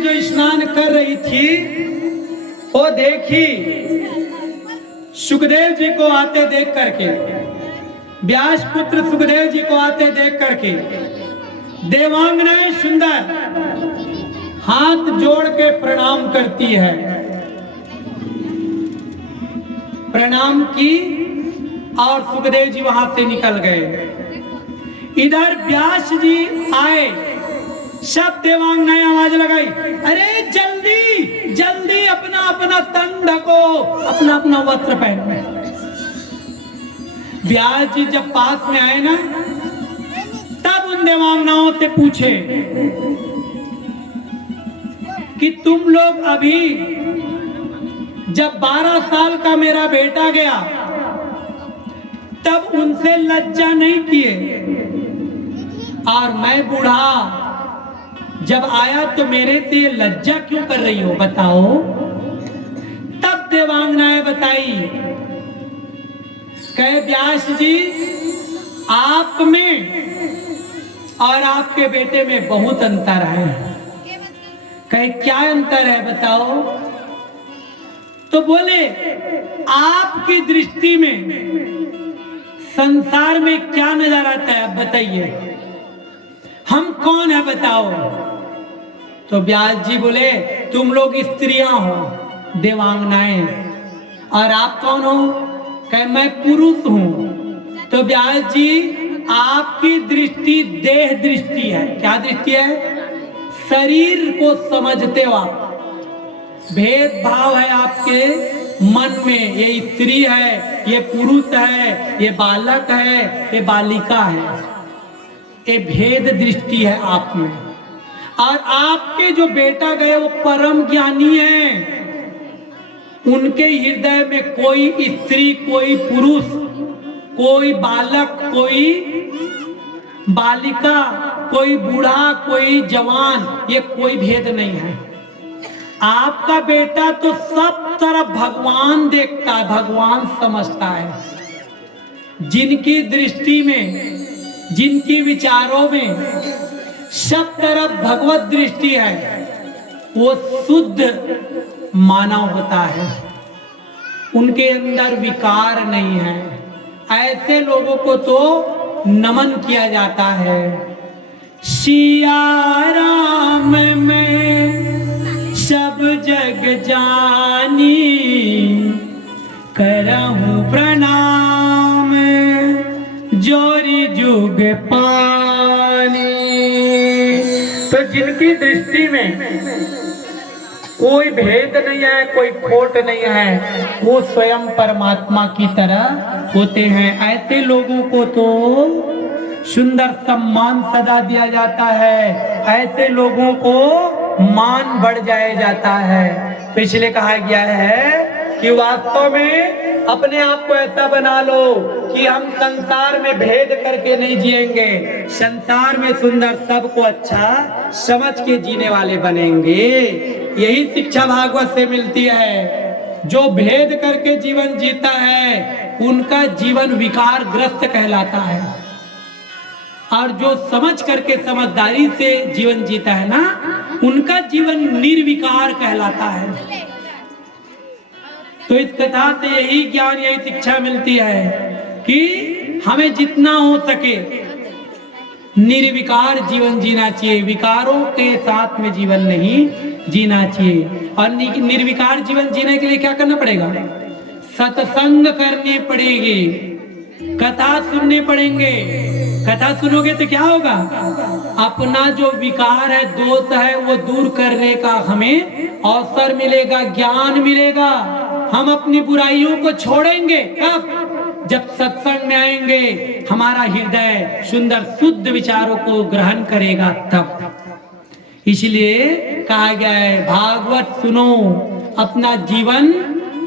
में जो स्नान कर रही थी वो देखी सुखदेव जी को आते देख करके, व्यास पुत्र सुखदेव जी को आते देख करके देवांगनाएं सुंदर हाथ जोड़ के प्रणाम करती है। प्रणाम की और सुखदेव जी वहां से निकल गए। इधर व्यास जी आए, सब देवांगनाएं आवाज लगाई, अरे जल्दी जल्दी अपना अपना तन ढको, अपना अपना वस्त्र पहनो। व्यास जी जब पास में आए ना, तब उन देवांगनाओं से पूछे कि तुम लोग अभी जब 12 साल का मेरा बेटा गया तब उनसे लज्जा नहीं किए, और मैं बूढ़ा जब आया तो मेरे से लज्जा क्यों कर रही हो, बताओ। तब देवांगनाएं बताई, कहे व्यास जी आप में और आपके बेटे में बहुत अंतर है। कहे क्या अंतर है बताओ। तो बोले आपकी दृष्टि में संसार में क्या नजर आता है, बताइए, हम कौन है बताओ। तो व्यास जी बोले तुम लोग स्त्रियां हो देवांगनाएं, और आप कौन हो। कहे मैं पुरुष हूं। तो व्यास जी आपकी दृष्टि देह दृष्टि है। क्या दृष्टि है, शरीर को समझते हो आप, भेदभाव है आपके मन में, ये स्त्री है, ये पुरुष है, ये बालक है, ये बालिका है, ये भेद दृष्टि है आप में। और आपके जो बेटा गए वो परम ज्ञानी हैं, उनके हृदय में कोई स्त्री, कोई पुरुष, कोई बालक, कोई बालिका, कोई बूढ़ा, कोई जवान, ये कोई भेद नहीं है। आपका बेटा तो सब तरफ भगवान देखता है, भगवान समझता है। जिनकी दृष्टि में, जिनकी विचारों में सब तरफ भगवत दृष्टि है, वो शुद्ध मानव होता है, उनके अंदर विकार नहीं है। ऐसे लोगों को तो नमन किया जाता है। सिया राम में सब जग जानी, करहूं प्रणाम जोरी जुग पानी। तो जिनकी दृष्टि में कोई भेद नहीं है, कोई खोट नहीं है, वो स्वयं परमात्मा की तरह होते हैं। ऐसे लोगों को तो सुंदर सम्मान सदा दिया जाता है, ऐसे लोगों को मान बढ़ जाया जाता है। तो इसलिए कहा गया है कि वास्तव में अपने आप को ऐसा बना लो कि हम संसार में भेद करके नहीं जिएंगे, संसार में सुंदर सबको अच्छा समझ के जीने वाले बनेंगे। यही शिक्षा भागवत से मिलती है। जो भेद करके जीवन जीता है उनका जीवन विकार ग्रस्त कहलाता है, और जो समझ करके समझदारी से जीवन जीता है ना, उनका जीवन निर्विकार कहलाता है। तो इस कथा से यही ज्ञान, यही शिक्षा मिलती है कि हमें जितना हो सके निर्विकार जीवन जीना चाहिए, विकारों के साथ में जीवन नहीं जीना चाहिए। और निर्विकार जीवन जीने के लिए क्या करना पड़ेगा, सत्संग करनी पड़ेगी, कथा सुनने पड़ेंगे। कथा सुनोगे तो क्या होगा, अपना जो विकार है, दोष है, वो दूर करने का हमें अवसर मिलेगा, ज्ञान मिलेगा। हम अपनी बुराइयों को छोड़ेंगे कब, जब सत्संग में आएंगे, हमारा हृदय सुंदर शुद्ध विचारों को ग्रहण करेगा तब। इसलिए कहा गया है भागवत सुनो, अपना जीवन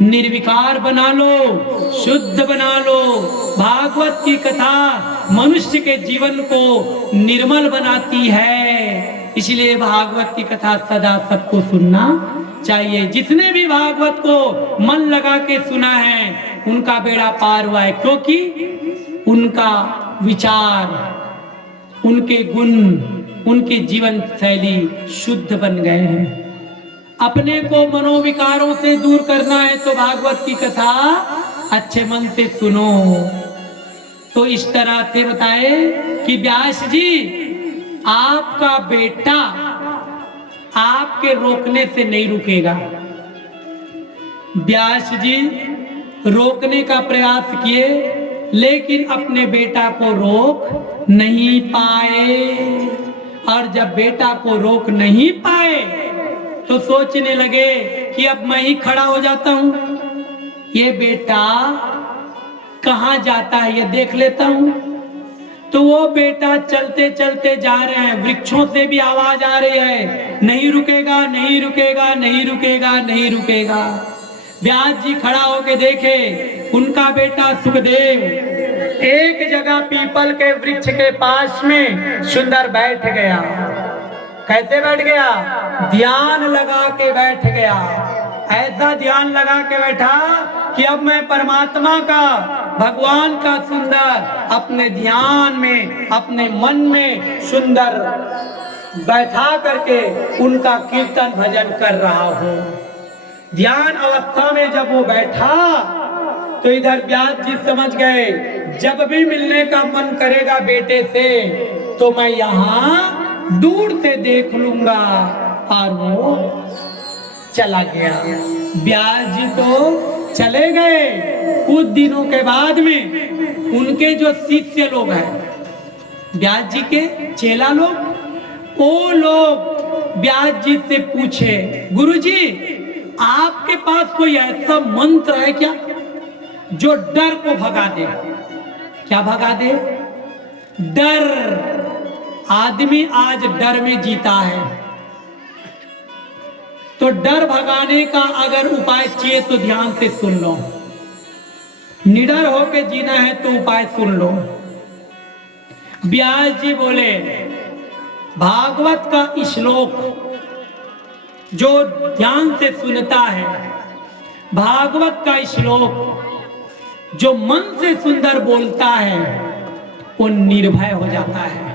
निर्विकार बना लो, शुद्ध बना लो। भागवत की कथा मनुष्य के जीवन को निर्मल बनाती है। इसलिए भागवत की कथा सदा सबको सुनना चाहिए। जिसने भी भागवत को मन लगा के सुना है उनका बेड़ा पार हुआ है, क्योंकि उनका विचार, उनके गुण, उनकी जीवन शैली शुद्ध बन गए हैं। अपने को मनोविकारों से दूर करना है तो भागवत की कथा अच्छे मन से सुनो। तो इस तरह से बताए कि व्यास जी आपका बेटा आपके रोकने से नहीं रुकेगा। व्यास जी रोकने का प्रयास किए लेकिन अपने बेटा को रोक नहीं पाए। और जब बेटा को रोक नहीं पाए तो सोचने लगे कि अब मैं ही खड़ा हो जाता हूं, ये बेटा कहां जाता है ये देख लेता हूं। तो वो बेटा चलते चलते जा रहे हैं, वृक्षों से भी आवाज आ रही है, नहीं रुकेगा नहीं रुकेगा नहीं रुकेगा नहीं रुकेगा। व्यास जी खड़ा होके देखे, उनका बेटा सुखदेव एक जगह पीपल के वृक्ष के पास में सुंदर बैठ गया। कैसे बैठ गया? ध्यान लगा के बैठ गया। ऐसा ध्यान लगा के बैठा कि अब मैं परमात्मा का, भगवान का सुंदर अपने ध्यान में, अपने मन में सुंदर बैठा करके उनका कीर्तन भजन कर रहा हूं। ध्यान अवस्था में जब वो बैठा तो इधर व्यास जी समझ गए, जब भी मिलने का मन करेगा बेटे से तो मैं यहाँ दूर से देख लूंगा। और वो चला गया। व्यास जी तो चले गए। कुछ दिनों के बाद में उनके जो शिष्य लोग हैं, व्यास जी के चेला लोग, वो लोग व्यास जी से पूछे, गुरुजी आपके पास कोई ऐसा मंत्र है क्या जो डर को भगा दे? क्या भगा दे? डर। आदमी आज डर में जीता है, तो डर भगाने का अगर उपाय चाहिए तो ध्यान से सुन लो। निडर होकर जीना है तो उपाय सुन लो। व्यास जी बोले, भागवत का श्लोक जो ध्यान से सुनता है, भागवत का श्लोक जो मन से सुंदर बोलता है, वो निर्भय हो जाता है,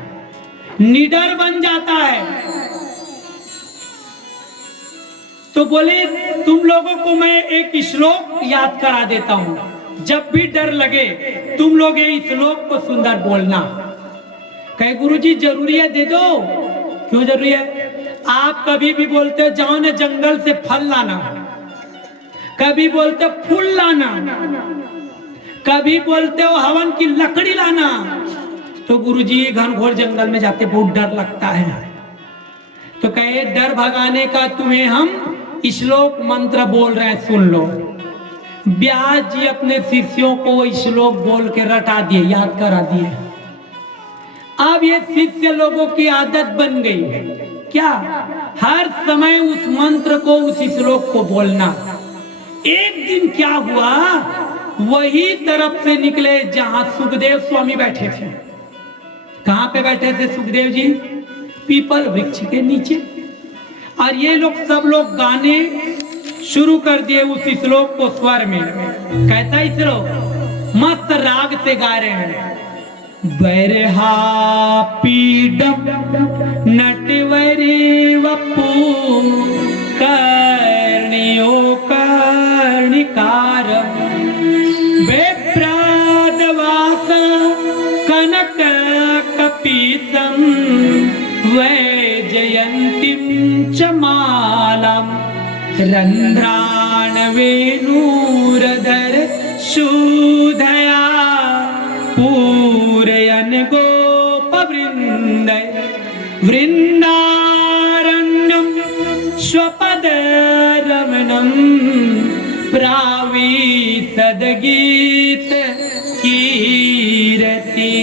निडर बन जाता है। तो बोले तुम लोगों को मैं एक श्लोक याद करा देता हूं, जब भी डर लगे तुम लोग ये श्लोक को सुंदर बोलना। कहे गुरुजी जरूरी है, दे दो। क्यों जरूरी है? आप कभी भी बोलते हो जाओ ना जंगल से फल लाना, कभी बोलते हो फूल लाना, कभी बोलते हो हवन की लकड़ी लाना। तो गुरुजी घनघोर जंगल में जाते बहुत डर लगता है। तो कहे डर भगाने का तुम्हें हम श्लोक मंत्र बोल रहे हैं, सुन लो। व्यास जी अपने शिष्यों को श्लोक बोल के रटा दिए, याद करा दिए। अब ये शिष्य लोगों की आदत बन गई क्या? हर समय उस मंत्र को, उस श्लोक को बोलना। एक दिन क्या हुआ, वही तरफ से निकले जहां सुखदेव स्वामी बैठे थे। कहां पे बैठे थे सुखदेव जी? पीपल वृक्ष के नीचे। और ये लोग सब लोग गाने शुरू कर दिए उस श्लोक को स्वर में। कैसा श्लोक? मस्त राग से गा रहे हैं। बरहा पीडम नटवरे वपू कर्णियो कर्णिकारम बेप्रादवास कनक कपीसम वैजयंतीम च मालम रंध्राण वेणुरधर सुधया पूरयन गोप वृंद वृंदारण्यम स्वपद रमणम प्राविशद गीत कीरति।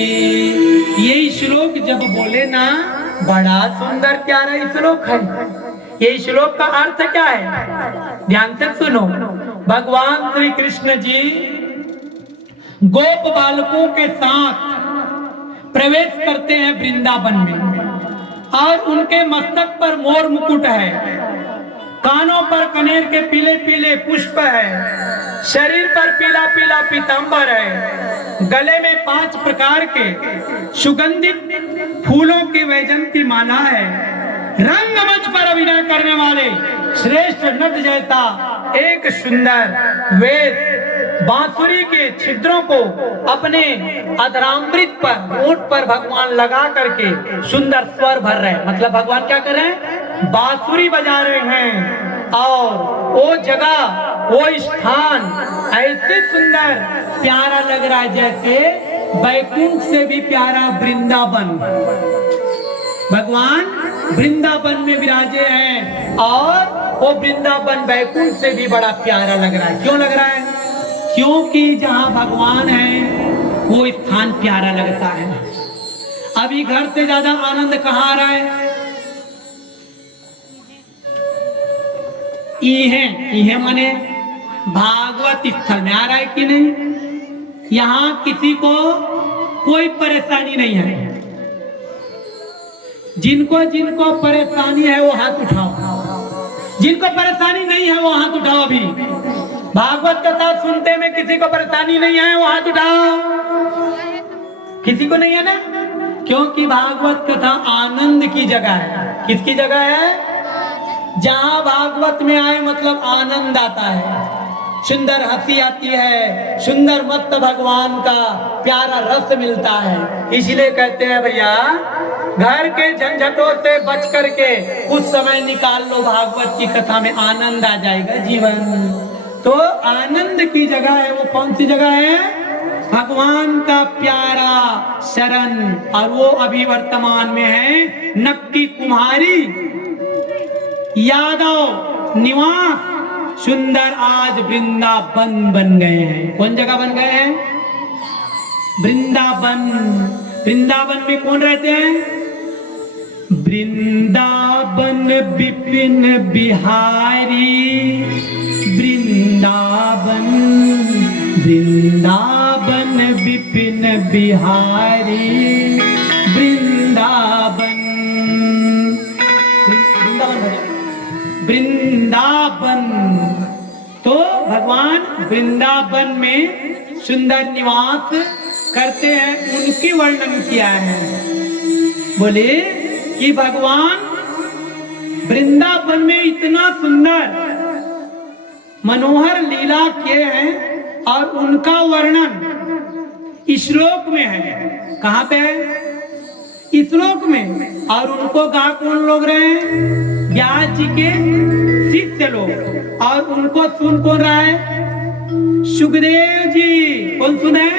ये श्लोक जब बोले ना, बड़ा सुंदर प्यारा श्लोक है। ये श्लोक का अर्थ क्या है? ध्यान से सुनो। भगवान श्री कृष्ण जी गोप बालकों के साथ प्रवेश करते हैं वृंदावन में, और उनके मस्तक पर मोर मुकुट है, कानों पर कनेर के पीले पीले पुष्प है, शरीर पर पीला पीला पीतांबर है, गले में 5 प्रकार के सुगंधित फूलों की वैजंती माला है। रंगमंच पर अभिनय करने वाले श्रेष्ठ नट जैसा एक सुंदर वेश बांसुरी के छिद्रों को अपने अधरामृत पर ओठ पर भगवान लगा करके सुंदर स्वर भर रहे हैं। मतलब भगवान क्या कर रहे हैं? बांसुरी बजा रहे हैं। और वो जगह, वो स्थान ऐसे सुंदर प्यारा लग रहा है जैसे बैकुंठ से भी प्यारा वृंदावन। भगवान वृंदावन में विराजे हैं और वो वृंदावन बैकुंठ से भी बड़ा प्यारा लग रहा है। क्यों लग रहा है? क्योंकि जहां भगवान है वो स्थान प्यारा लगता है। अभी घर से ज्यादा आनंद कहाँ आ रहा है? इहे मने भागवत स्थल में आ रहा है कि नहीं? यहां किसी को कोई परेशानी नहीं है। जिनको जिनको परेशानी है वो हाथ उठाओ। जिनको परेशानी नहीं है वो हाथ उठाओ। अभी भागवत कथा सुनते में किसी को परेशानी नहीं है वो हाथ उठाओ। किसी को नहीं है ना? क्योंकि भागवत कथा आनंद की जगह है। किसकी जगह है? जहां भागवत में आए मतलब आनंद आता है, सुंदर हंसी आती है, सुंदर मत भगवान का प्यारा रस मिलता है। इसलिए कहते हैं भैया घर के झंझटों से बच करके कुछ समय निकाल लो, भागवत की कथा में आनंद आ जाएगा जीवन। तो आनंद की जगह है वो कौन सी जगह है? भगवान का प्यारा शरण। और वो अभी वर्तमान में है नक्की कुम्हारी यादव निवास सुंदर आज वृंदावन बन गए हैं। कौन जगह बन गए हैं? वृंदावन। वृंदावन में कौन रहते हैं? वृंदावन विपिन बिहारी। वृंदावन वृंदावन विपिन बिहारी। वृंदावन वृंदावन। तो भगवान वृंदावन में सुंदर निवास करते हैं, उनकी वर्णन किया है। बोले कि भगवान वृंदावन में इतना सुंदर मनोहर लीला किए हैं और उनका वर्णन श्लोक में है। कहाँ पे है? श्लोक में। और उनको गा कौन लोग रहे हैं? व्यास जी के शिष्य लोग। और उनको सुन कौन रहा है? सुखदेव जी। कौन सुने?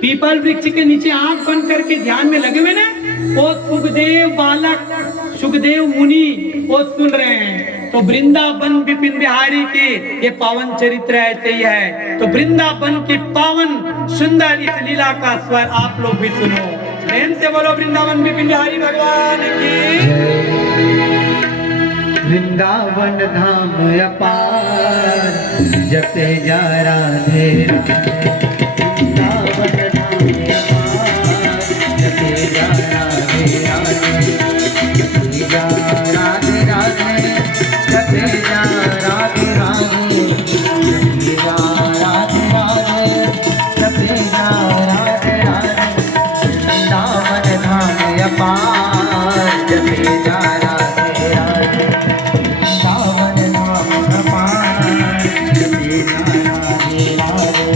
पीपल वृक्ष के नीचे आंख बंद करके ध्यान में लगे हुए ना, वो सुखदेव बालक, सुखदेव मुनि वो सुन रहे हैं। तो वृंदावन विपिन बिहारी के ये पावन चरित्र ऐसे ही है। तो वृंदावन की पावन सुंदर इस लीला का स्वर आप लोग भी सुनो। प्रेम से बोलो वृंदावन विपिन बिहारी भगवान की। वृंदावन धाम अपार जपे जा राधे। वृंदावन धाम अपार जपे जा राधे राधे। जपे जा राधे राधे। जपे जा राधे राधे। जपे जा राधे राधे। जपे जा राधे राधे। वृंदावन धाम अपार जपे जा राधे राधे। वृंदावन धाम अपार जपे जा राधे राधे।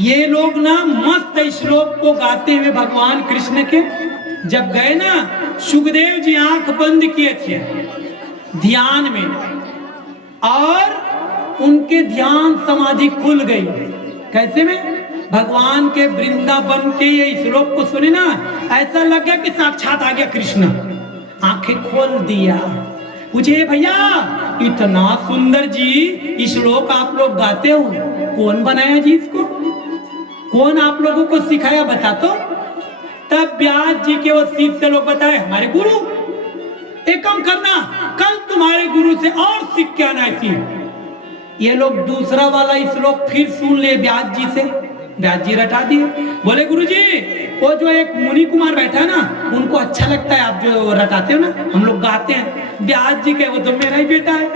ये लोग ना मस्त श्लोक को गाते हुए भगवान कृष्ण के जब गए ना, सुखदेव जी आंख बंद किए थे ध्यान में और उनके ध्यान समाधि खुल गई। कैसे में? भगवान के वृंदावन के ये श्लोक को सुने ना, ऐसा लग गया कि साक्षात आ गया कृष्ण। आंखें खोल दिया। पूछे भैया इतना सुंदर जी श्लोक आप लोग गाते हो, कौन बनाया जी इसको? कौन आप लोगों को सिखाया? बता तो। तब व्यास जी के वो शिष्य लोग बताए हमारे गुरु। एक काम करना, कल तुम्हारे गुरु से और सीख के आना। ऐसी ये लोग दूसरा वाला श्लोक फिर सुन ले व्यास जी से। व्यास जी रटा दिए, बोले गुरुजी वो जो एक मुनि कुमार बैठा है ना, उनको अच्छा लगता है आप जो रटाते हो ना, हम लोग गाते हैं। व्यास जी के वो तो मेरा ही बेटा है,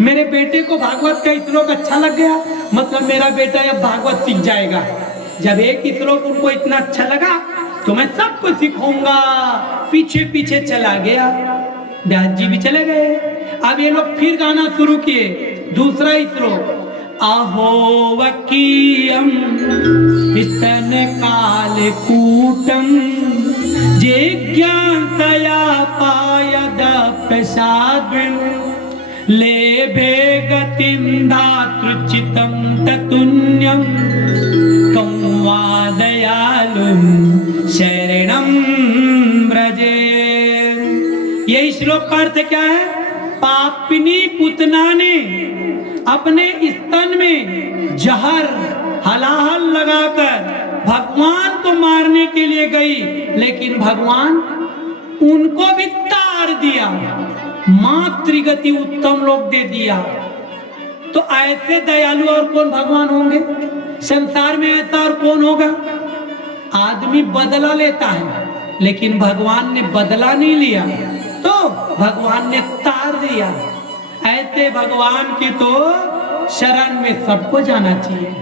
मेरे बेटे को भागवत का श्लोक अच्छा लग गया, मतलब मेरा बेटा अब भागवत सीख जाएगा। जब एक श्लोक उनको इतना अच्छा लगा तो मैं सबको सिखाऊंगा। पीछे पीछे चला गया, व्यास जी भी चले गए। अब ये लोग फिर गाना शुरू किए, दूसरा श्लोक, अहो वकीयम स्तन काल कूटम जिज्ञासया पायद प्रसाद लेभे गतिं धातृचितं ततुन्यं कौवा दयालुं शरणं व्रजे। ये श्लोक का अर्थ क्या है? पापिनी पुतना ने अपने स्तन में जहर हलाहल लगाकर भगवान को मारने के लिए गई, लेकिन भगवान उनको भी तार दिया, मातृगति उत्तम लोक दे दिया। तो ऐसे दयालु और कौन भगवान होंगे संसार में? ऐसा और कौन होगा? आदमी बदला लेता है, लेकिन भगवान ने बदला नहीं लिया, तो भगवान ने तार दिया। ऐसे भगवान की तो शरण में सबको जाना चाहिए।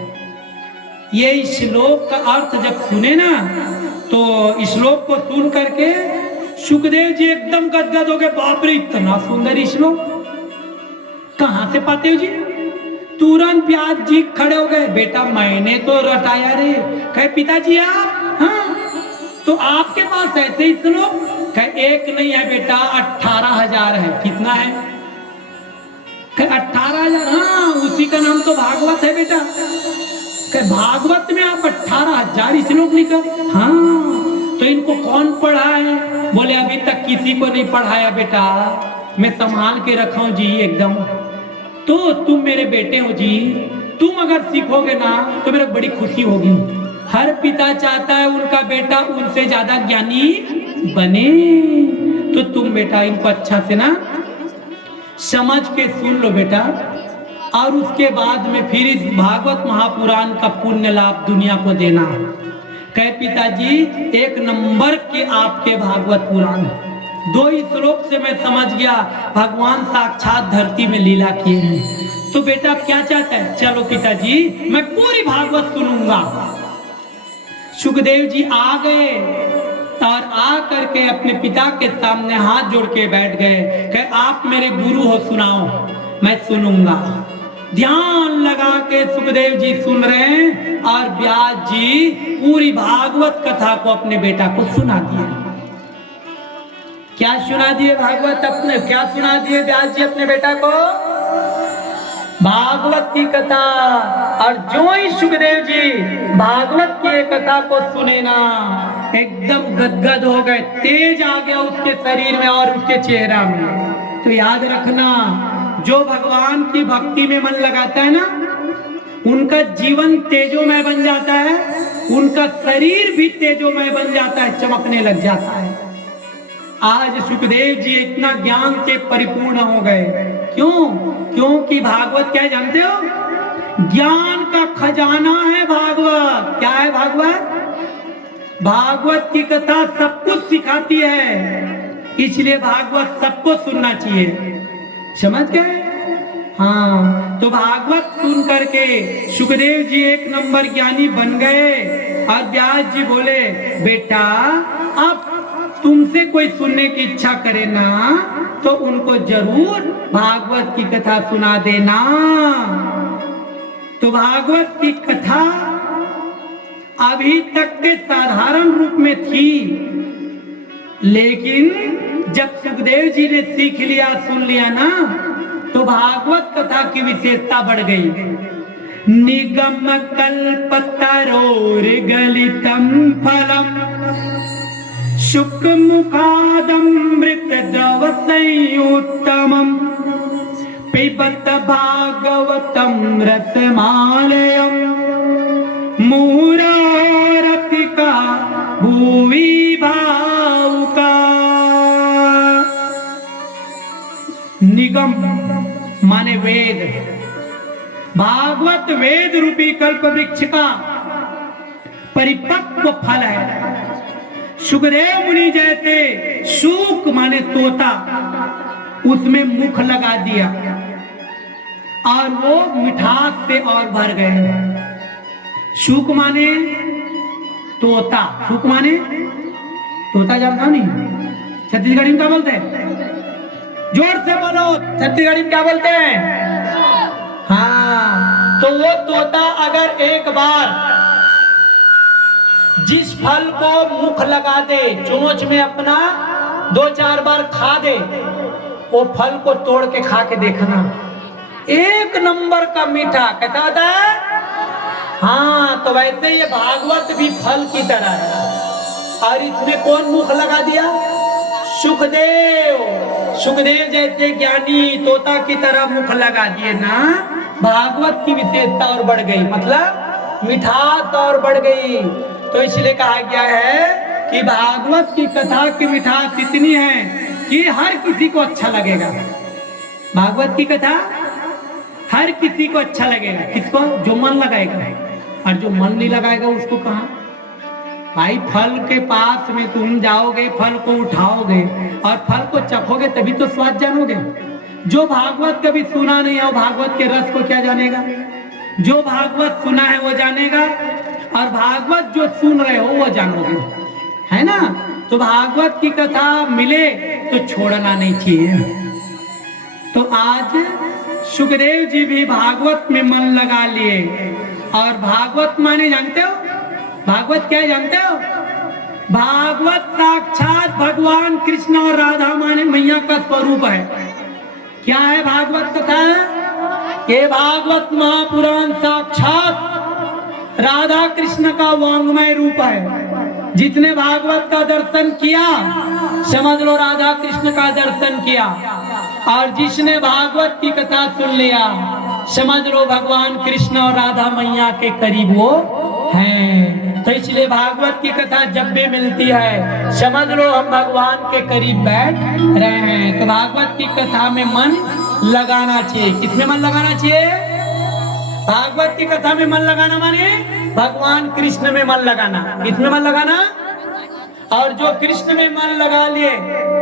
ये श्लोक का अर्थ जब सुने ना, तो श्लोक को सुन करके सुखदेव जी एकदम गदगद हो गए। बाप रे, इतना सुंदर श्लोक कहां से पाते हो जी? तुरंत व्यास जी खड़े हो गए, बेटा मैंने तो रटाया रे। कहे पिताजी आप? हाँ, तो आपके पास ऐसे श्लोक? कहे एक नहीं है बेटा, 18,000 है। कितना है? कहे 18,000। हाँ, उसी का नाम तो भागवत है बेटा। कहे भागवत में आप 18,000 श्लोक लिखा? हाँ, तो इनको कौन पढ़ाए? बोले अभी तक किसी को नहीं पढ़ाया बेटा, मैं संभाल के रखा हूं जी एकदम। तो तुम मेरे बेटे हो जी, तुम अगर सीखोगे ना तो मेरे बड़ी खुशी होगी। हर पिता चाहता है उनका बेटा उनसे ज्यादा ज्ञानी बने। तो तुम बेटा इनको अच्छा से ना समझ के सुन लो बेटा, और उसके बाद में फिर इस भागवत महापुराण का पुण्य लाभ दुनिया को देना। कहे पिताजी एक नंबर के आपके भागवत पुराण, 2 श्लोक से मैं समझ गया भगवान साक्षात धरती में लीला किए हैं। तो बेटा क्या चाहता है? चलो पिताजी मैं पूरी भागवत सुनूंगा। सुखदेव जी आ गए और आ करके अपने पिता के सामने हाथ जोड़ के बैठ गए। कहे आप मेरे गुरु हो, सुनाओ, मैं सुनूंगा। ध्यान लगा के सुखदेव जी सुन रहे हैं और व्यास जी पूरी भागवत कथा को अपने बेटा को सुना दिए। क्या सुना दिए? भागवत अपने क्या सुना दिए व्यास जी अपने बेटा को? भागवत की कथा। और जो ही सुखदेव जी भागवत की कथा को सुने ना, एकदम गदगद हो गए, तेज आ गया उसके शरीर में और उसके चेहरा में। तो याद रखना, जो भगवान की भक्ति में मन लगाता है ना, उनका जीवन तेजोमय बन जाता है, उनका शरीर भी तेजोमय बन जाता है, चमकने लग जाता है। आज सुखदेव जी इतना ज्ञान से परिपूर्ण हो गए। क्यों? क्योंकि भागवत क्या है जानते हो? ज्ञान का खजाना है भागवत। क्या है भागवत? भागवत की कथा सब कुछ सिखाती है, इसलिए भागवत सबको सुनना चाहिए। समझ गए? हाँ, तो भागवत सुन करके सुखदेव जी एक नंबर ज्ञानी बन गए। और व्यास जी बोले बेटा अब तुमसे कोई सुनने की इच्छा करे ना, तो उनको जरूर भागवत की कथा सुना देना। तो भागवत की कथा अभी तक के साधारण रूप में थी, लेकिन जब सुखदेव जी ने सीख लिया, सुन लिया ना, तो भागवत कथा की विशेषता बढ़ गई। निगम कल्पतरोर गलितम फलम शुक्र मुखादमृत द्रव संयुत्तमं पिबत भागवतम रसमालयम मुहुररसिका भुवि भावुका। निगम माने वेद, भागवत वेद रूपी कल्प वृक्ष का परिपक्व फल है। सुखदेव मुनि जैसे शूक माने तोता उसमें मुख लगा दिया और वो मिठास से और भर गए। शूक माने तोता, शूक माने तोता, जानता हूं नहीं छत्तीसगढ़ी में क्या बोलते हैं? जोर से बोलो, छत्तीसगढ़ी में क्या बोलते हैं? हाँ, तो वो तोता अगर एक बार जिस फल को मुख लगा दे, चोंच में अपना 2-4 बार खा दे, वो फल को तोड़ के खा के देखना, एक नंबर का मीठा। कैसा होता है? हाँ, तो वैसे ये भागवत भी फल की तरह है। और इसमें कौन मुख लगा दिया? सुखदेव। सुखदेव जैसे ज्ञानी तोता की तरह मुख लगा दिए ना, भागवत की विशेषता और बढ़ गई, मतलब मिठास और बढ़ गई। तो इसलिए कहा गया है कि भागवत की कथा की मिठास इतनी है कि हर किसी को अच्छा लगेगा। भागवत की कथा हर किसी को अच्छा लगेगा। किसको? जो मन लगाएगा, और जो मन नहीं लगाएगा उसको कहाँ? भाई, फल के पास में तुम जाओगे, फल को उठाओगे और फल को चखोगे तभी तो स्वाद जानोगे। जो भागवत कभी सुना नहीं है वो भागवत के रस को क्या जानेगा? जो भागवत सुना है वो जानेगा, और भागवत जो सुन रहे हो वो जानोगे, है ना? तो भागवत की कथा मिले तो छोड़ना नहीं चाहिए। तो आज सुखदेव जी भी भागवत में मन लगा लिए। और भागवत माने जानते हो? भागवत क्या है जानते हो? भागवत साक्षात भगवान कृष्ण और राधा माने मैया का स्वरूप है। क्या है भागवत कथा? ये भागवत महापुराण साक्षात राधा कृष्ण का वांग्मय रूप है। जिसने भागवत का दर्शन किया समझ लो राधा कृष्ण का दर्शन किया, और जिसने भागवत की कथा सुन लिया समझ लो भगवान कृष्ण और राधा मैया के करीब वो हैं। तो इसलिए भागवत की कथा जब भी मिलती है समझ लो हम भगवान के करीब बैठ रहे हैं। तो भागवत की कथा में मन लगाना चाहिए। किसमें मन लगाना चाहिए? भागवत की कथा में मन लगाना माने भगवान कृष्ण में मन लगाना। किसमें मन लगाना? और जो कृष्ण में मन लगा लिए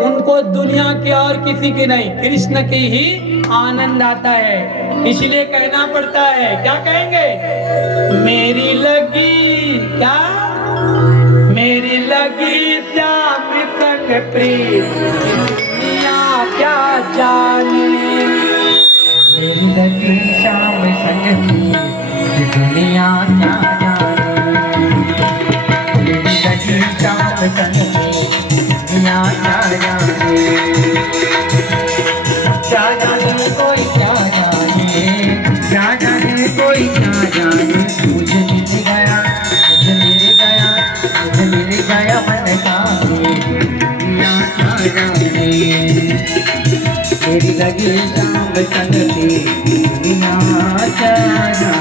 उनको दुनिया के और किसी की नहीं, कृष्ण की ही आनंद आता है। इसलिए कहना पड़ता है, क्या कहेंगे? मेरी लगी क्या? मेरी लगी श्याम संग प्रीत, दुनिया क्या जाने। मेरी लगी श्याम संग प्रीत, दुनिया क्या जाने। मेरी लगी श्याम संग प्रीत, दुनिया क्या जाने। क्या जाने कोई क्या जाने, क्या जाने कोई क्या जाने। मुझे मिल गया, मुझे मिल गया, मुझे मिल गया मन का दुनिया क्या जाने। मेरी लगी शाम संग की दुनिया क्या जाने।